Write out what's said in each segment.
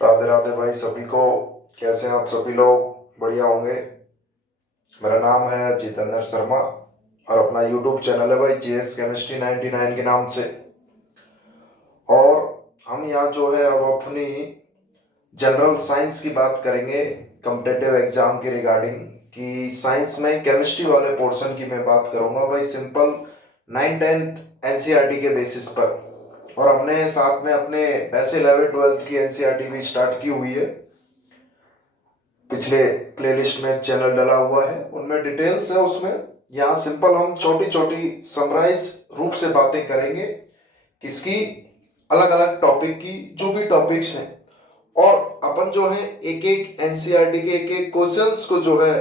राधे राधे भाई सभी को। कैसे हैं आप सभी लोग? बढ़िया होंगे। मेरा नाम है जितेंद्र शर्मा और अपना यूट्यूब चैनल है भाई जेएस केमिस्ट्री 99 के नाम से। और हम यहाँ जो है अब अपनी जनरल साइंस की बात करेंगे कॉम्पिटिटिव एग्जाम के रिगार्डिंग। कि साइंस में केमिस्ट्री वाले पोर्शन की मैं बात करूँगा भाई, सिंपल 9th 10th एनसीईआरटी के बेसिस पर। और हमने साथ में अपने वैसे 11th 12th की एनसीईआरटी भी स्टार्ट की हुई है। पिछले प्लेलिस्ट में चैनल डला हुआ है, उनमें डिटेल्स है उसमें। यहाँ सिंपल हम छोटी छोटी समराइज रूप से बातें करेंगे किसकी, अलग अलग टॉपिक की, जो भी टॉपिक्स हैं। और अपन जो है एक एक एनसीईआरटी के एक एक क्वेश्चंस को जो है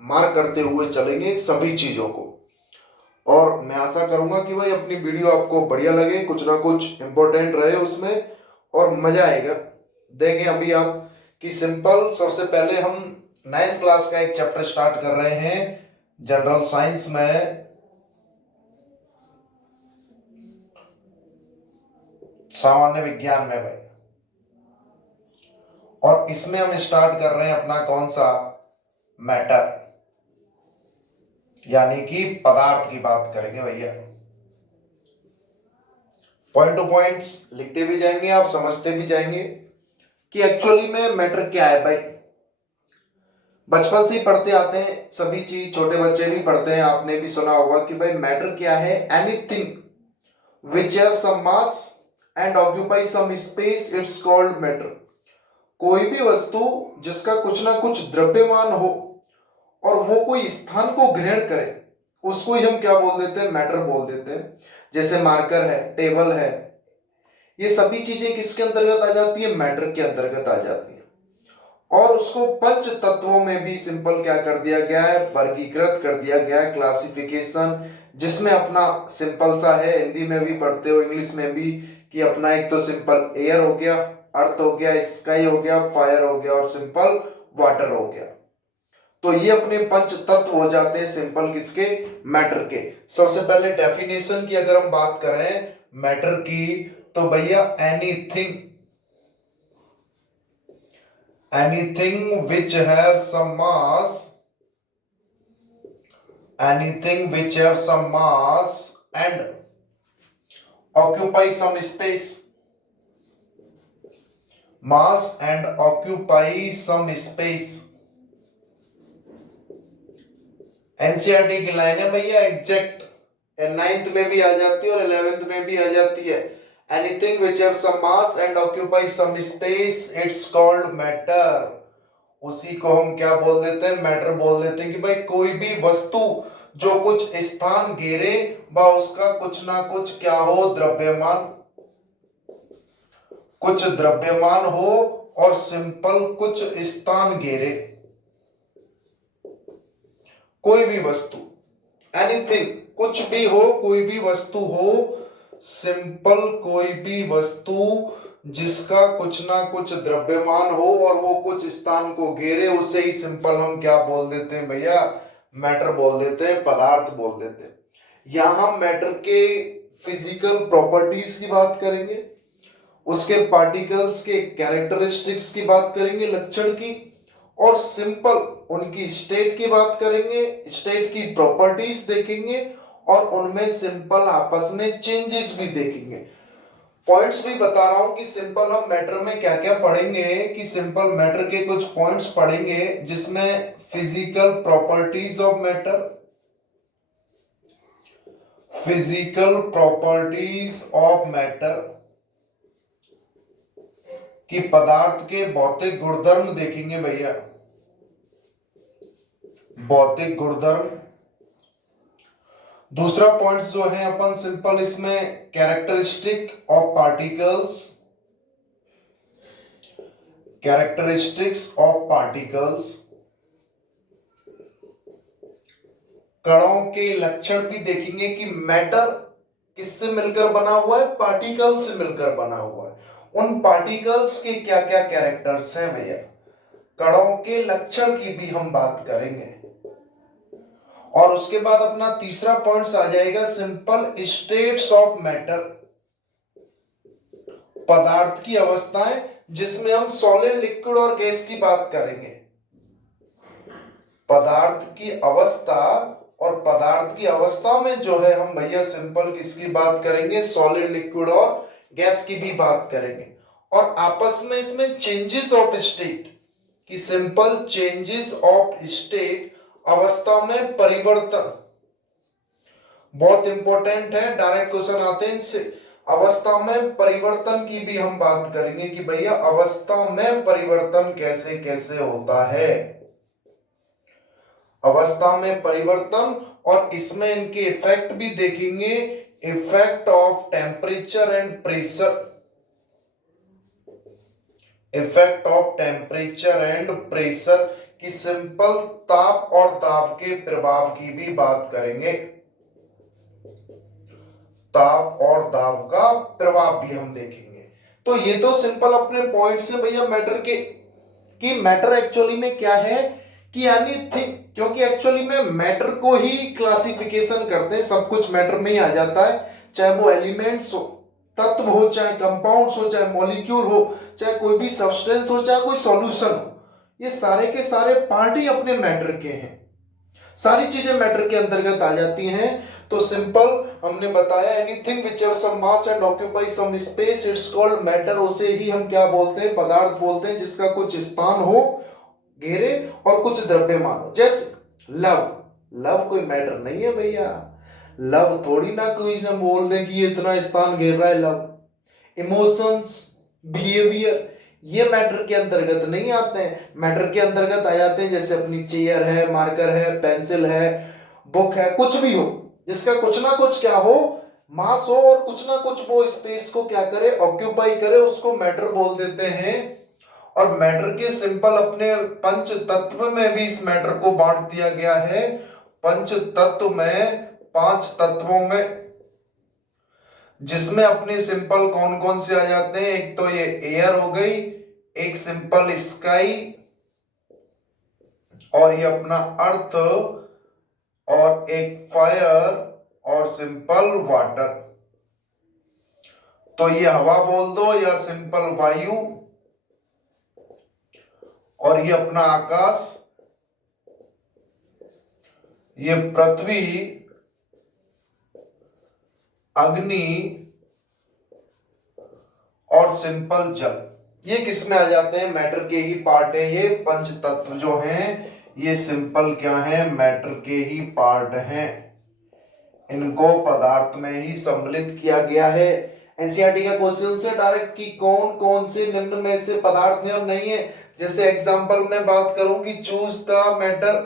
मार्क करते हुए चलेंगे सभी चीजों को। और मैं आशा करूंगा कि भाई अपनी वीडियो आपको बढ़िया लगे, कुछ ना कुछ इंपॉर्टेंट रहे उसमें और मजा आएगा। देखें अभी आप कि सिंपल सबसे पहले हम 9th क्लास का एक चैप्टर स्टार्ट कर रहे हैं जनरल साइंस में, सामान्य विज्ञान में भाई। और इसमें हम स्टार्ट कर रहे हैं अपना कौन सा, मैटर, यानी कि पदार्थ की बात करेंगे भैया। पॉइंट टू पॉइंट्स लिखते भी जाएंगे, आप समझते भी जाएंगे कि एक्चुअली में मैटर क्या है भाई। बचपन से ही पढ़ते आते हैं सभी चीज, छोटे बच्चे भी पढ़ते हैं, आपने भी सुना होगा कि भाई मैटर क्या है, anything which have some mass and occupy some space it's called matter. कोई भी वस्तु जिसका कुछ ना कुछ द्रव्यमान हो और वो कोई स्थान को ग्रहण करे, उसको ही हम क्या बोल देते हैं, मैटर बोल देते हैं। जैसे मार्कर है, टेबल है, ये सभी चीजें किसके अंतर्गत आ जाती है, मैटर के अंतर्गत आ जाती है। और उसको पंच तत्वों में भी सिंपल क्या कर दिया गया है, वर्गीकृत कर दिया गया है, क्लासिफिकेशन। जिसमें अपना सिंपल सा है, हिंदी में भी पढ़ते हो इंग्लिश में भी, कि अपना एक तो सिंपल एयर हो गया, अर्थ हो गया, स्काई हो गया, फायर हो गया और सिंपल वाटर हो गया। तो ये अपने पंच तत्व हो जाते हैं सिंपल किसके, मैटर के। सबसे पहले डेफिनेशन की अगर हम बात करें मैटर की, तो भैया anything which have some mass, anything which have some mass and occupy some space, mass and occupy some space। NCERT की लाइन है भैया, एग्जैक्ट 9th में भी आ जाती है और 11th में भी आ जाती है। Anything which have some mass and occupy some space it's called matter. उसी को हम क्या बोल देते हैं, मैटर बोल देते हैं। कि भाई कोई भी वस्तु जो कुछ स्थान घेरे व उसका कुछ ना कुछ क्या हो, द्रव्यमान, कुछ द्रव्यमान हो और सिंपल कुछ स्थान घेरे। कोई भी वस्तु, एनीथिंग, कुछ भी हो, कोई भी वस्तु हो, सिंपल कोई भी वस्तु जिसका कुछ ना कुछ द्रव्यमान हो और वो कुछ स्थान को घेरे, उसे ही सिंपल हम क्या बोल देते हैं भैया, मैटर बोल देते हैं, पदार्थ बोल देते हैं। यहां हम मैटर के फिजिकल प्रॉपर्टीज की बात करेंगे, उसके पार्टिकल्स के कैरेक्टरिस्टिक्स की बात करेंगे, लक्षण की, और सिंपल उनकी स्टेट की बात करेंगे, स्टेट की प्रॉपर्टीज देखेंगे और उनमें सिंपल आपस में चेंजेस भी देखेंगे। पॉइंट्स भी बता रहा हूं कि सिंपल हम मैटर में क्या क्या पढ़ेंगे। कि सिंपल मैटर के कुछ पॉइंट्स पढ़ेंगे जिसमें physical properties of matter, physical properties of matter कि पदार्थ के भौतिक गुणधर्म देखेंगे भैया, भौतिक गुणधर्म। दूसरा पॉइंट जो है अपन सिंपल इसमें characteristic of particles, characteristics of particles, कणों के लक्षण भी देखेंगे कि मैटर किससे मिलकर बना हुआ है, पार्टिकल्स से मिलकर बना हुआ है। उन पार्टिकल्स के क्या क्या कैरेक्टर्स हैं भैया, कणों के लक्षण की भी हम बात करेंगे। और उसके बाद अपना तीसरा पॉइंट आ जाएगा सिंपल स्टेट्स ऑफ मैटर, पदार्थ की अवस्थाएं, जिसमें हम सॉलिड, लिक्विड और गैस की बात करेंगे। पदार्थ की अवस्था, और पदार्थ की अवस्था में जो है हम भैया सिंपल किसकी बात करेंगे, सॉलिड, लिक्विड और गैस की भी बात करेंगे। और आपस में इसमें चेंजेस ऑफ स्टेट की, सिंपल चेंजेस ऑफ स्टेट, अवस्था में परिवर्तन बहुत इंपॉर्टेंट है, डायरेक्ट क्वेश्चन आते हैं इनसे। अवस्था में परिवर्तन की भी हम बात करेंगे कि भैया अवस्था में परिवर्तन कैसे कैसे होता है, अवस्था में परिवर्तन। और इसमें इनके इफेक्ट भी देखेंगे, effect of temperature and pressure, effect of temperature and pressure की, सिंपल ताप और दाब के प्रभाव की भी बात करेंगे। ताप और दाब का प्रभाव भी हम देखेंगे। तो ये तो सिंपल अपने पॉइंट्स है भैया मैटर के, कि मैटर एक्चुअली में क्या है, कि यानी थिंग, क्योंकि एक्चुअली में मैटर को ही क्लासिफिकेशन करते हैं, सब कुछ मैटर में ही आ जाता है, चाहे वो एलिमेंट्स हो, तत्व हो, चाहे कंपाउंड्स हो, चाहे मॉलिक्यूल हो, चाहे कोई भी सब्सटेंस हो, चाहे कोई सॉल्यूशन हो, ये सारे के सारे पार्ट ही अपने मैटर के हैं, सारी चीजें मैटर के अंतर्गत आ जाती हैं। तो सिंपल हमने बताया, anything which have some mass and occupy some space it's called matter. उसे ही हम क्या बोलते हैं, पदार्थ बोलते हैं, जिसका कुछ स्थान हो, घेरे, और कुछ द्रव्यमान हो। जैसे लव, लव कोई मैटर नहीं है भैया, लव थोड़ी ना कोई ना बोल दे कि ये इतना स्थान घेर रहा है लव। इमोशंस, बिहेवियर, ये मैटर के अंतर्गत नहीं आते हैं, मैटर के अंतर्गत आ जाते हैं जैसे अपनी चेयर है, मार्कर है, पेंसिल है, बुक है, कुछ भी हो, जिसका कुछ ना कुछ क्या हो, मास हो, और कुछ ना कुछ वो स्पेस को क्या करे, ऑक्यूपाई करे, उसको मैटर बोल देते हैं। और मैटर के सिंपल अपने पंच तत्व में भी इस मैटर को बांट दिया गया है। पंच तत्व में 5 तत्वों में, जिसमें अपने सिंपल कौन कौन से आ जाते हैं, एक तो ये एयर हो गई, एक सिंपल स्काई, और ये अपना अर्थ, और एक फायर, और सिंपल वाटर। तो ये हवा बोल दो या सिंपल वायु, और ये अपना आकाश, ये पृथ्वी, अग्नि, और सिंपल जल। ये किस में आ जाते हैं, मैटर के ही पार्ट है। ये पंच तत्व जो हैं, ये सिंपल क्या है, मैटर के ही पार्ट हैं, इनको पदार्थ में ही सम्मिलित किया गया है। एनसीईआरटी का क्वेश्चन से डायरेक्ट कि कौन कौन से निम्न में से पदार्थ है और नहीं है। जैसे एग्जांपल में बात करूं कि चूज द मैटर,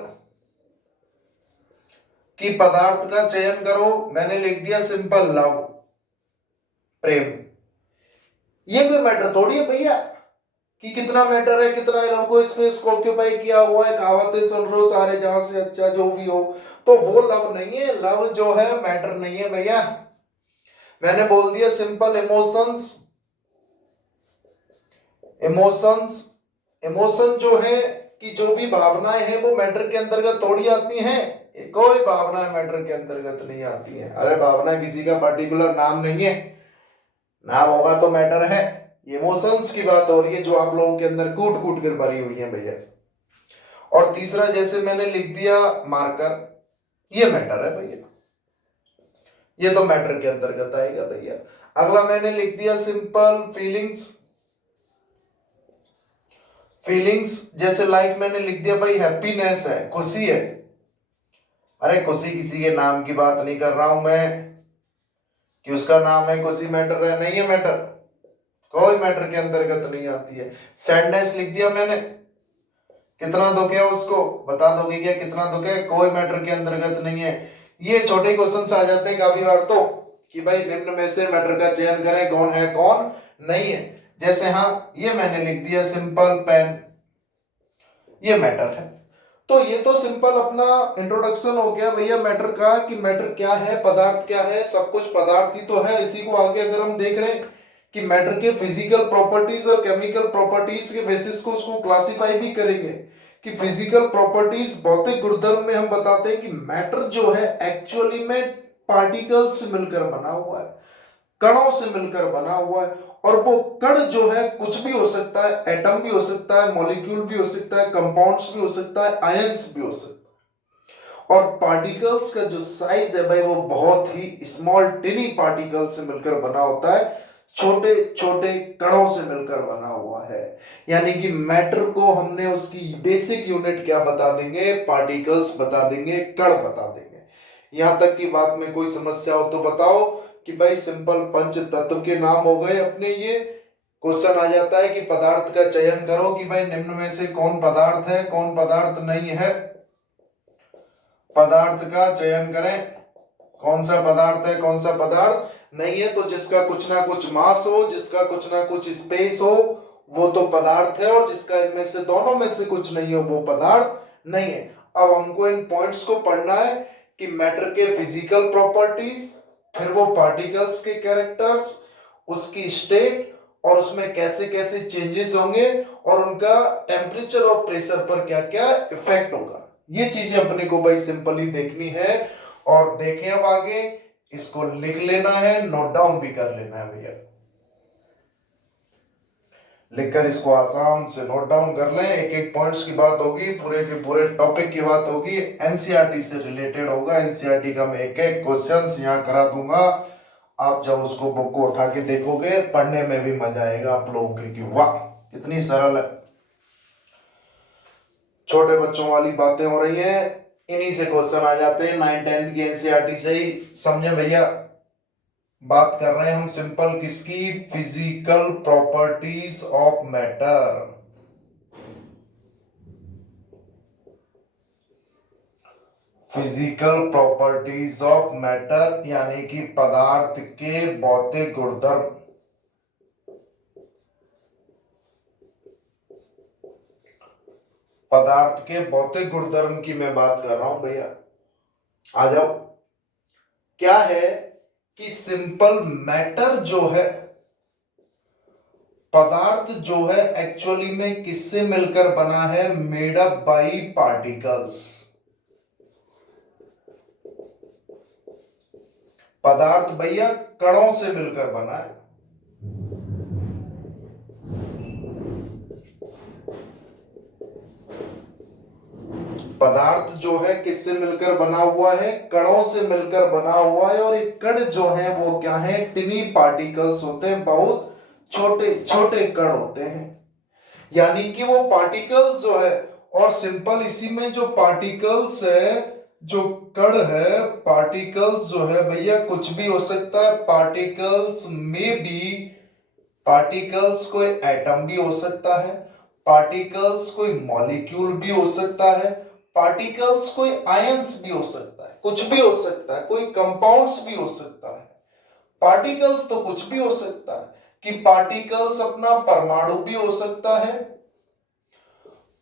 कि पदार्थ का चयन करो, मैंने लिख दिया सिंपल लव, प्रेम। ये कोई मैटर थोड़ी है भैया कि कितना मैटर है, कितना लव को स्पेस को ऑक्यूपाई किया हुआ है, कहावतें सुन रहे हो सारे जहां से अच्छा जो भी हो, तो वो लव नहीं है, लव जो है मैटर नहीं है भैया। मैंने बोल दिया सिंपल इमोशंस, इमोशंस, इमोशन जो है कि जो भी भावनाएं हैं वो मैटर के अंतर्गत थोड़ी आती हैं, कोई भावनाएं मैटर के अंतर्गत नहीं आती हैं। अरे भावना किसी का पर्टिकुलर नाम नहीं है, नाम होगा तो मैटर है। इमोशंस की बात हो रही है जो आप लोगों के अंदर कूट कूट कर भरी हुई है भैया। और तीसरा जैसे मैंने लिख दिया मार्कर, ये मैटर है भैया, ये तो मैटर के अंतर्गत आएगा भैया। अगला मैंने लिख दिया सिंपल फीलिंग्स, फीलिंग्स जैसे लाइक मैंने लिख दिया भाई हैप्पीनेस है, खुशी है। अरे खुशी किसी के नाम की बात नहीं कर रहा हूं मैं कि उसका नाम है खुशी, मैटर है नहीं है, मैटर कोई मैटर के अंतर्गत नहीं आती है। सैडनेस लिख दिया मैंने, कितना दुख है उसको बता दोगे क्या, कितना दुख है, कोई मैटर के अंतर्गत नहीं है। ये छोटे क्वेश्चन आ जाते हैं काफी बार तो कि भाई निम्न में से मैटर का चयन करें, कौन है कौन नहीं है। जैसे हाँ ये मैंने लिख दिया सिंपल पेन, ये मैटर है। तो ये तो सिंपल अपना इंट्रोडक्शन हो गया भैया मैटर का, कि मैटर क्या है, पदार्थ क्या है, सब कुछ पदार्थ ही तो है। इसी को आगे अगर हम देख रहे हैं कि मैटर के फिजिकल प्रॉपर्टीज और केमिकल प्रॉपर्टीज के बेसिस को उसको क्लासिफाई भी करेंगे कि फिजिकल प्रॉपर्टीज, भौतिक गुणधर्म में हम बताते हैं कि मैटर जो है एक्चुअली में पार्टिकल्स से मिलकर बना हुआ है, कणों से मिलकर बना हुआ है। और वो कण जो है कुछ भी हो सकता है, एटम भी हो सकता है, मॉलिक्यूल भी हो सकता है, कंपाउंड्स भी हो सकता है, आयंस भी हो सकता है। और पार्टिकल्स का जो साइज है भाई वो बहुत ही स्मॉल टिनी पार्टिकल से मिलकर बना होता है, छोटे छोटे कणों से मिलकर बना हुआ है। यानी कि मैटर को हमने उसकी बेसिक यूनिट क्या बता देंगे, पार्टिकल्स बता देंगे, कण बता देंगे। यहां तक की बात में कोई समस्या हो तो बताओ कि भाई सिंपल पंच तत्व के नाम हो गए अपने। ये क्वेश्चन आ जाता है कि पदार्थ का चयन करो कि भाई निम्न में से कौन पदार्थ है कौन पदार्थ नहीं है। पदार्थ का चयन करें, कौन सा पदार्थ है कौन सा पदार्थ नहीं है। तो जिसका कुछ ना कुछ मास हो, जिसका कुछ ना कुछ स्पेस हो, वो तो पदार्थ है, और जिसका इनमें से दोनों में से कुछ नहीं हो वो पदार्थ नहीं है। अब हमको इन पॉइंट्स को पढ़ना है कि मैटर के फिजिकल प्रॉपर्टीज, फिर वो पार्टिकल्स के कैरेक्टर्स, उसकी स्टेट, और उसमें कैसे कैसे चेंजेस होंगे, और उनका टेम्परेचर और प्रेशर पर क्या क्या इफेक्ट होगा। ये चीजें अपने को भाई सिंपली देखनी है। और देखें अब आगे, इसको लिख लेना है, नोट डाउन भी कर लेना है भैया। लिखकर इसको आसान से नोट डाउन कर लें। एक एक पॉइंट्स की बात होगी, पूरे के पूरे टॉपिक की बात होगी, एनसीईआरटी से रिलेटेड होगा। एनसीईआरटी का मैं एक एक क्वेश्चंस यहां करा दूंगा। आप जब उसको बुक को उठा के देखोगे, पढ़ने में भी मजा आएगा आप लोगों के कि वाह कितनी सरल है। छोटे बच्चों वाली बातें हो रही हैं, इन्हीं से क्वेश्चन आ जाते हैं। 9th-10th की एनसीईआरटी से ही समझे भैया। बात कर रहे हैं हम सिंपल किसकी, physical properties of matter. Physical properties of matter यानी कि पदार्थ के भौतिक गुणधर्म। पदार्थ के भौतिक गुणधर्म की मैं बात कर रहा हूं भैया। आ जाओ। क्या है कि सिंपल मैटर जो है, पदार्थ जो है एक्चुअली में किससे मिलकर बना है, मेड अप बाई पार्टिकल्स। पदार्थ भैया कणों से मिलकर बना है। पदार्थ जो है किससे मिलकर बना हुआ है, कणों से मिलकर बना हुआ है। और ये कण जो है वो क्या है, टिनी पार्टिकल्स होते हैं, बहुत छोटे छोटे कण होते हैं। यानी कि वो पार्टिकल्स जो है, और सिंपल इसी में जो पार्टिकल्स है, जो कण है, पार्टिकल्स जो है भैया कुछ भी हो सकता है। पार्टिकल्स में भी, पार्टिकल्स कोई एटम भी हो सकता है, पार्टिकल्स कोई मॉलिक्यूल भी हो सकता है, पार्टिकल्स कोई आयंस भी हो सकता है, कुछ भी हो सकता है, कोई कंपाउंड्स भी हो सकता है। पार्टिकल्स तो कुछ भी हो सकता है कि पार्टिकल्स अपना परमाणु भी हो सकता है,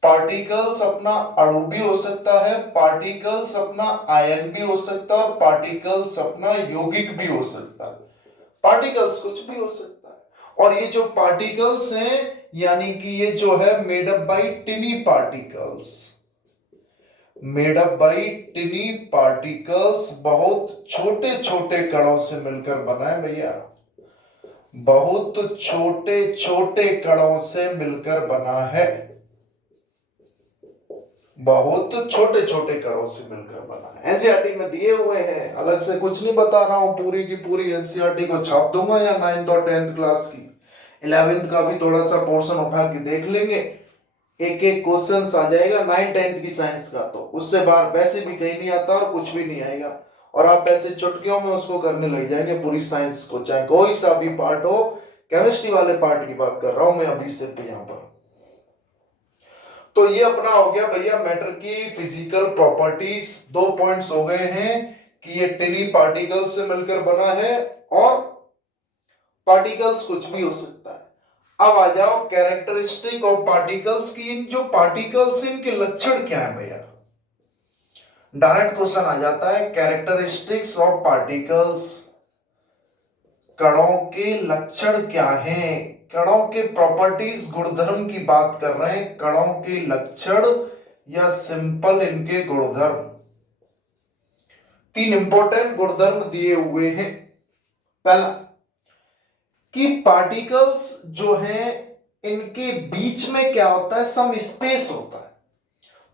पार्टिकल्स अपना अणु भी हो सकता है, पार्टिकल्स अपना आयन भी हो सकता है, और पार्टिकल्स अपना यौगिक भी हो सकता है। पार्टिकल्स कुछ भी हो सकता है। और ये जो पार्टिकल्स हैं, यानी कि ये जो है made up by टिनी particles, made up by टिनी particles, बहुत छोटे छोटे कणों से मिलकर बना है भैया। बहुत छोटे छोटे कणों से मिलकर बना है, बहुत छोटे छोटे कणों से मिलकर बना है। एनसीईआरटी में दिए हुए हैं, अलग से कुछ नहीं बता रहा हूं। पूरी की पूरी एनसीईआरटी को छाप दूंगा, या 9th और 10th क्लास की, 11th का भी थोड़ा सा पोर्शन उठा के देख लेंगे। एक एक क्वेश्चन आ जाएगा 9th-10th की साइंस का, तो उससे बाहर वैसे भी कहीं नहीं आता और कुछ भी नहीं आएगा। और आप वैसे चुटकियों में उसको करने लग जाएंगे पूरी साइंस को, चाहे कोई सा भी पार्ट हो। केमिस्ट्री वाले पार्ट की बात कर रहा हूं मैं अभी से यहाँ पर। तो ये अपना हो गया भैया मैटर की फिजिकल प्रॉपर्टीज। 2 पॉइंट्स हो गए हैं कि ये टिनी पार्टिकल से मिलकर बना है, और पार्टिकल्स कुछ भी हो सकता है। अब आ जाओ कैरेक्टरिस्टिक ऑफ पार्टिकल्स की। इन जो पार्टिकल्स इनके लक्षण क्या है भैया, डायरेक्ट क्वेश्चन आ जाता है। कैरेक्टरिस्टिक्स ऑफ पार्टिकल्स, कणों के लक्षण क्या हैं, कणों के प्रॉपर्टीज गुणधर्म की बात कर रहे हैं। कणों के लक्षण या सिंपल इनके गुणधर्म, 3 इंपॉर्टेंट गुणधर्म दिए हुए हैं। पहला, कि पार्टिकल्स जो हैं इनके बीच में क्या होता है, सम स्पेस होता है।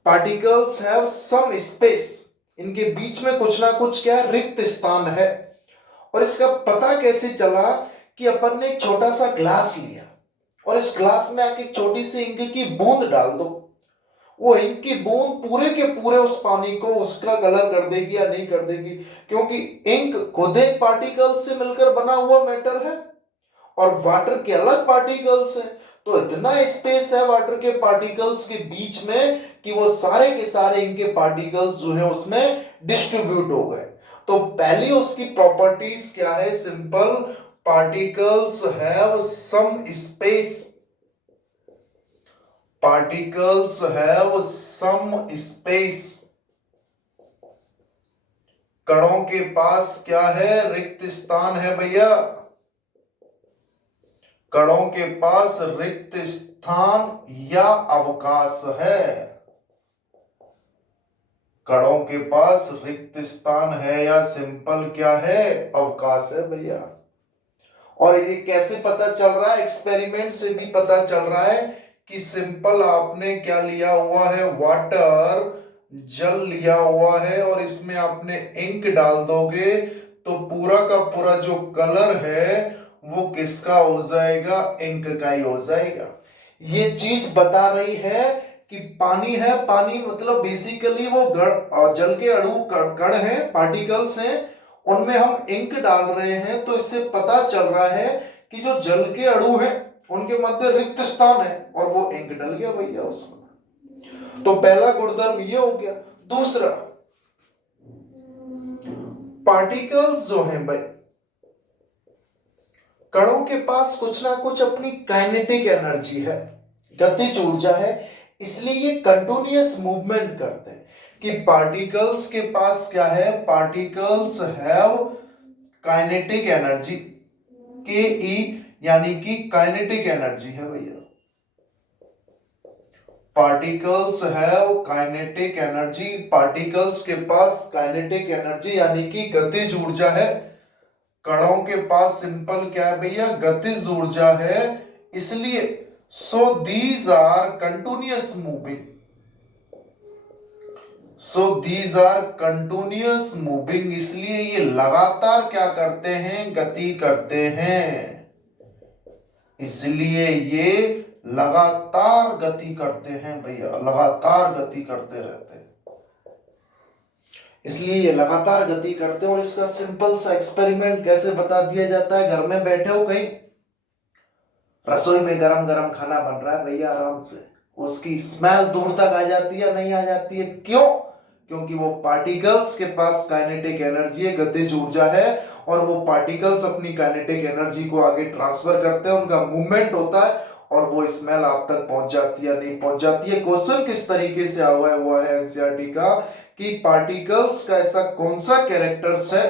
पार्टिकल्स हैव सम स्पेस, इनके बीच में कुछ ना कुछ क्या रिक्त स्थान है। और इसका पता कैसे चला कि अपन ने एक छोटा सा ग्लास लिया और इस ग्लास में आके एक छोटी सी इंक की बूंद डाल दो, वो इंक की बूंद पूरे के पूरे उस पानी को उसका कलर कर देगी या नहीं कर देगी, क्योंकि इंक खुद एक पार्टिकल से मिलकर बना हुआ मैटर है और वाटर के अलग पार्टिकल्स हैं। तो इतना स्पेस है वाटर के पार्टिकल्स के बीच में कि वो सारे के सारे इनके पार्टिकल्स जो है उसमें डिस्ट्रीब्यूट हो गए। तो पहली उसकी प्रॉपर्टीज क्या है, simple, particles have some space, particles have some space, कणों के पास क्या है, रिक्त स्थान है भैया, कणों के पास रिक्त स्थान या अवकाश है, कणों के पास रिक्त स्थान है या सिंपल क्या है, अवकाश है भैया। और ये कैसे पता चल रहा है, एक्सपेरिमेंट से भी पता चल रहा है कि सिंपल आपने क्या लिया हुआ है, वाटर, जल लिया हुआ है और इसमें आपने इंक डाल दोगे तो पूरा का पूरा जो कलर है वो किसका हो जाएगा, इंक का ही हो जाएगा। ये चीज बता रही है कि पानी है, पानी मतलब बेसिकली वो जल के अणु कण है, पार्टिकल्स हैं, उनमें हम इंक डाल रहे हैं। तो इससे पता चल रहा है कि जो जल के अणु हैं उनके मध्य रिक्त स्थान है और वो इंक डल गया भैया उसमें। तो पहला गुणधर्म ये हो गया। दूसरा, पार्टिकल्स जो हैं भाई, कणों के पास कुछ ना कुछ अपनी काइनेटिक एनर्जी है, गतिज ऊर्जा है, इसलिए ये कंटिन्यूअस मूवमेंट करते हैं। कि पार्टिकल्स के पास क्या है, पार्टिकल्स हैव काइनेटिक एनर्जी, के ई यानी कि काइनेटिक एनर्जी है भैया, particles have kinetic energy, particles के पास काइनेटिक एनर्जी यानी कि गतिज ऊर्जा है। कणों के पास सिंपल क्या है भैया, गतिज ऊर्जा है, इसलिए so these are continuous moving, so these are continuous moving, इसलिए ये लगातार क्या करते हैं, गति करते हैं, इसलिए ये लगातार गति करते हैं भैया, लगातार गति करते रहते हैं, इसलिए ये लगातार गति करते हैं। और इसका सिंपल सा एक्सपेरिमेंट कैसे बता दिया जाता है, घर में बैठे हो, कहीं रसोई में गरम गरम खाना बन रहा है भैया, आराम से उसकी स्मेल दूर तक आ जाती है, नहीं आ जाती है, क्यों, क्योंकि वो पार्टिकल्स के पास काइनेटिक एनर्जी है, गतिज ऊर्जा है, और वो पार्टिकल्स अपनी काइनेटिक एनर्जी को आगे ट्रांसफर करते हैं, उनका मूवमेंट होता है और वो स्मेल आप तक पहुंच जाती है, नहीं पहुंच जाती है। क्वेश्चन किस तरीके से हुआ है एनसीईआरटी का कि पार्टिकल्स का ऐसा कौन सा कैरेक्टर्स है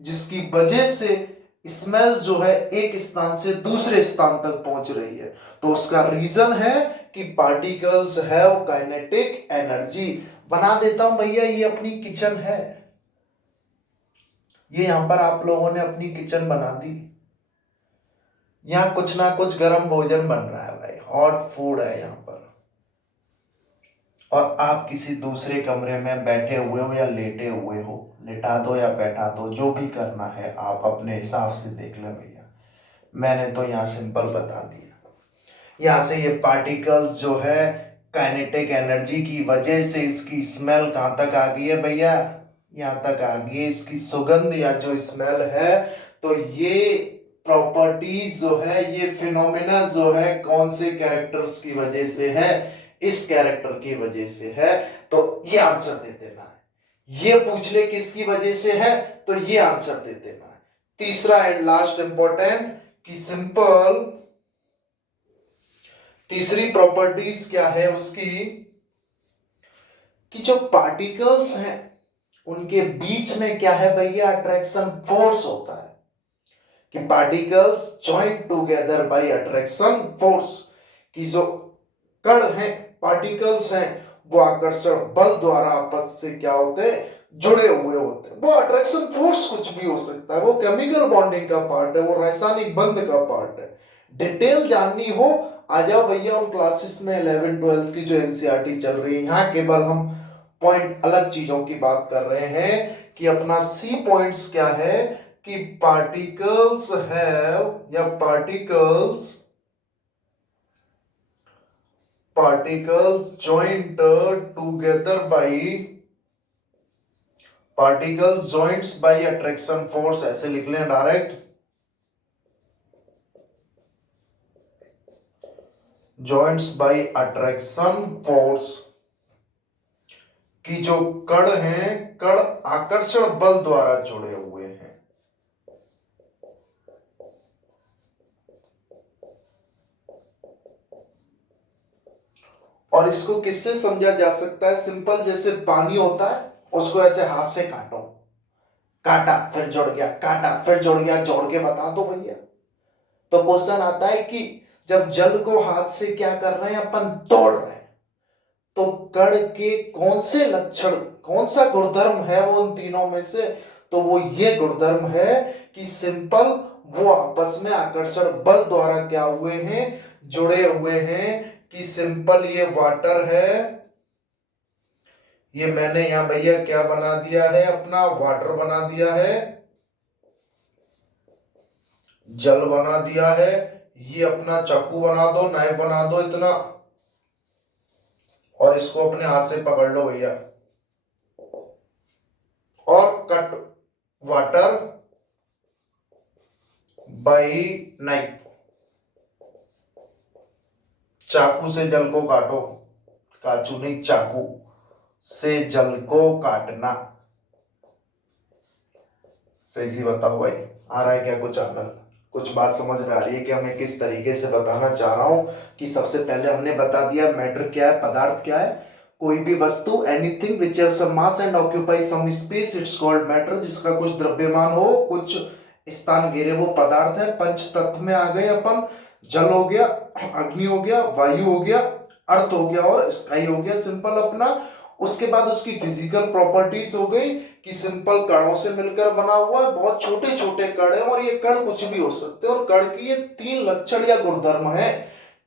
जिसकी वजह से स्मेल जो है एक स्थान से दूसरे स्थान तक पहुंच रही है। तो उसका रीजन है कि पार्टिकल्स हैव काइनेटिक एनर्जी। बना देता हूं भैया, ये अपनी किचन है, ये यहां पर आप लोगों ने अपनी किचन बना दी, यहां कुछ ना कुछ गर्म भोजन बन रहा है भाई, हॉट फूड है यहां पर, और आप किसी दूसरे कमरे में बैठे हुए हो या लेटे हुए हो, लेटा दो या बैठा दो, जो भी करना है आप अपने हिसाब से देख ले भैया, मैंने तो यहाँ सिंपल बता दिया। यहाँ से ये पार्टिकल्स जो है काइनेटिक एनर्जी की वजह से इसकी स्मेल कहाँ तक आ गई है भैया, यहाँ तक आ गई है, इसकी सुगंध या जो स्मेल है। तो ये प्रॉपर्टीज जो है, ये फिनोमेना जो है कौन से कैरेक्टर्स की वजह से है, इस कैरेक्टर की वजह से है। तो ये आंसर दे देना है। ये पूछ ले किसकी वजह से है तो ये आंसर दे देना है। तीसरा एंड लास्ट इंपॉर्टेंट कि सिंपल, तीसरी प्रॉपर्टीज क्या है उसकी कि जो पार्टिकल्स हैं उनके बीच में क्या है भैया, अट्रैक्शन फोर्स होता है, कि particles join together by attraction force, कि जो कण हैं, पार्टिकल्स हैं, वो आकर्षण बल द्वारा आपस से क्या होते हैं, जुड़े हुए होते हैं। वो अट्रैक्शन फोर्स कुछ भी हो सकता है, वो केमिकल बॉन्डिंग का पार्ट है, वो रासायनिक बंध का पार्ट है। डिटेल जाननी हो आ जाओ भैया उन क्लासेस में 11 12 की जो एनसीईआरटी चल रही है। यहाँ केवल हम पॉइंट अलग चीजों की बात कर रहे हैं कि अपना सी पॉइंट्स क्या है कि पार्टिकल्स हैव या particles joined together by particles joints by attraction force, ऐसे लिख लें direct, joints by attraction force, कि जो कण हैं कण आकर्षण बल द्वारा जुड़े हुए हैं। और इसको किससे समझा जा सकता है? सिंपल, जैसे पानी होता है उसको ऐसे हाथ से काटो, काटा फिर जुड़ गया, काटा फिर जुड़ गया, जोड़ के बता दो भैया। तो क्वेश्चन आता है कि जब जल को हाथ से क्या कर रहे हैं अपन, तोड़ रहे हैं, तो कण के कौन से लक्षण, कौन सा गुणधर्म है वो उन तीनों में से? तो वो ये गुणधर्म है कि सिंपल वो आपस में आकर्षण बल द्वारा क्या हुए हैं, जुड़े हुए हैं। कि सिंपल ये वाटर है, ये मैंने यहां भैया क्या बना दिया है, अपना वाटर बना दिया है, जल बना दिया है, ये अपना चाकू बना दो, नाइफ बना दो इतना, और इसको अपने हाथ से पकड़ लो भैया और कट वाटर बाई नाइफ, चाकू से जल को काटो, काचू नहीं चाकू से जल को काटना। सही सी बताओ भाई, आ रहा है क्या कुछ आनंद, कुछ बात समझ में आ रही है कि हमें किस तरीके से बताना चाह रहा हूं? कि सबसे पहले हमने बता दिया मैटर क्या है, पदार्थ क्या है। कोई भी वस्तु, anything which have some mass and occupy some space, it's called matter. जिसका कुछ द्रव्यमान हो, कुछ स्थान घेरे, वो पदार्थ है। पंच तत्व में आ गए अपन, जल हो गया, अग्नि हो गया, वायु हो गया, अर्थ हो गया और स्काई हो गया, सिंपल अपना। उसके बाद उसकी फिजिकल प्रॉपर्टीज हो गई कि सिंपल कणों से मिलकर बना हुआ है, बहुत छोटे छोटे कण है, और ये कण कुछ भी हो सकते हैं। और कण की ये तीन लक्षण या गुणधर्म है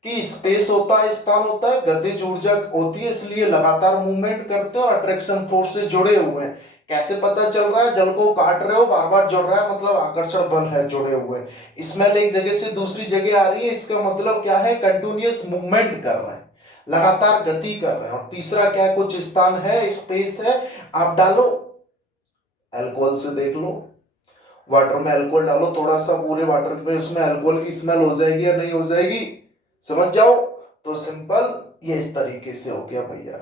कि स्पेस होता है, स्थान होता है, गतिज ऊर्जा होती है, इसलिए लगातार मूवमेंट करते हैं, और अट्रैक्शन फोर्स से जुड़े हुए हैं। कैसे पता चल रहा है? जल को काट रहे हो, बार बार जुड़ रहा है, मतलब आकर्षण बल है, जुड़े हुए। स्मेल एक जगह से दूसरी जगह आ रही है, इसका मतलब क्या है? कंटिन्यूअस मूवमेंट कर रहे हैं, लगातार गति कर रहे हैं। और तीसरा क्या है? कुछ स्थान है, स्पेस है। आप डालो अल्कोहल से, देख लो वाटर में अल्कोहल डालो थोड़ा सा, पूरे वाटर में उसमें अल्कोहल की स्मेल हो जाएगी या नहीं हो जाएगी? समझ जाओ। तो सिंपल ये इस तरीके से हो गया भैया।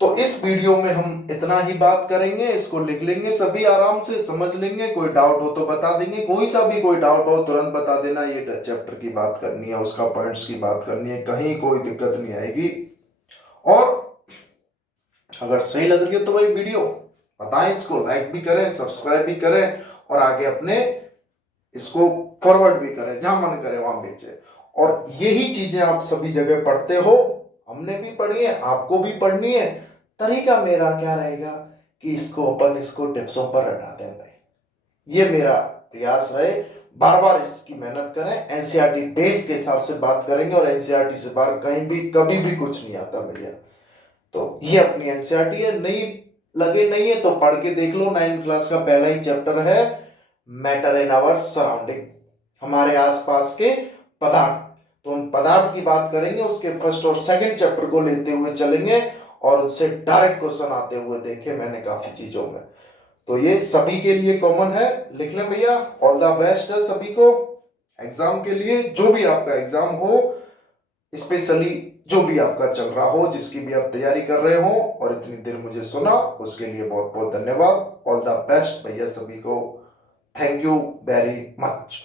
तो इस वीडियो में हम इतना ही बात करेंगे, इसको लिख लेंगे सभी, आराम से समझ लेंगे। कोई डाउट हो तो बता देंगे, कोई सा भी कोई डाउट हो तुरंत बता देना। ये चैप्टर की बात करनी है, उसका पॉइंट्स की बात करनी है, कहीं कोई दिक्कत नहीं आएगी। और अगर सही लग रही है तो भाई वीडियो बताएं, इसको लाइक भी करें, सब्सक्राइब भी करें, और आगे अपने इसको फॉरवर्ड भी करें, जहां मन करे वहां बेचे। और यही चीजें आप सभी जगह पढ़ते हो, हमने भी पढ़ी है, आपको भी पढ़नी है। तरीका मेरा क्या रहेगा कि इसको अपन इसको टिप्सों पर हटा दें भाई, ये मेरा प्रयास रहे। बार बार इसकी मेहनत करें, एनसीईआरटी बेस के हिसाब से बात करेंगे, और एनसीईआरटी से बाहर कहीं भी कभी भी कुछ नहीं आता भैया। तो ये अपनी एनसीईआरटी है, नहीं लगे नहीं है तो पढ़ के देख लो। 9th क्लास का पहला ही चैप्टर है मैटर इन आवर सराउंडिंग, हमारे आसपास के पदार्थ। तो हम पदार्थ की बात करेंगे, उसके फर्स्ट और सेकंड चैप्टर को लेते हुए चलेंगे, और उससे डायरेक्ट क्वेश्चन आते हुए देखे मैंने काफी चीजों में। तो ये सभी के लिए कॉमन है, लिख लें भैया। ऑल द बेस्ट है सभी को एग्जाम के लिए, जो भी आपका एग्जाम हो, स्पेशली जो भी आपका चल रहा हो, जिसकी भी आप तैयारी कर रहे हो, और इतनी देर मुझे सुना उसके लिए बहुत बहुत धन्यवाद। ऑल द बेस्ट भैया सभी को, थैंक यू वेरी मच।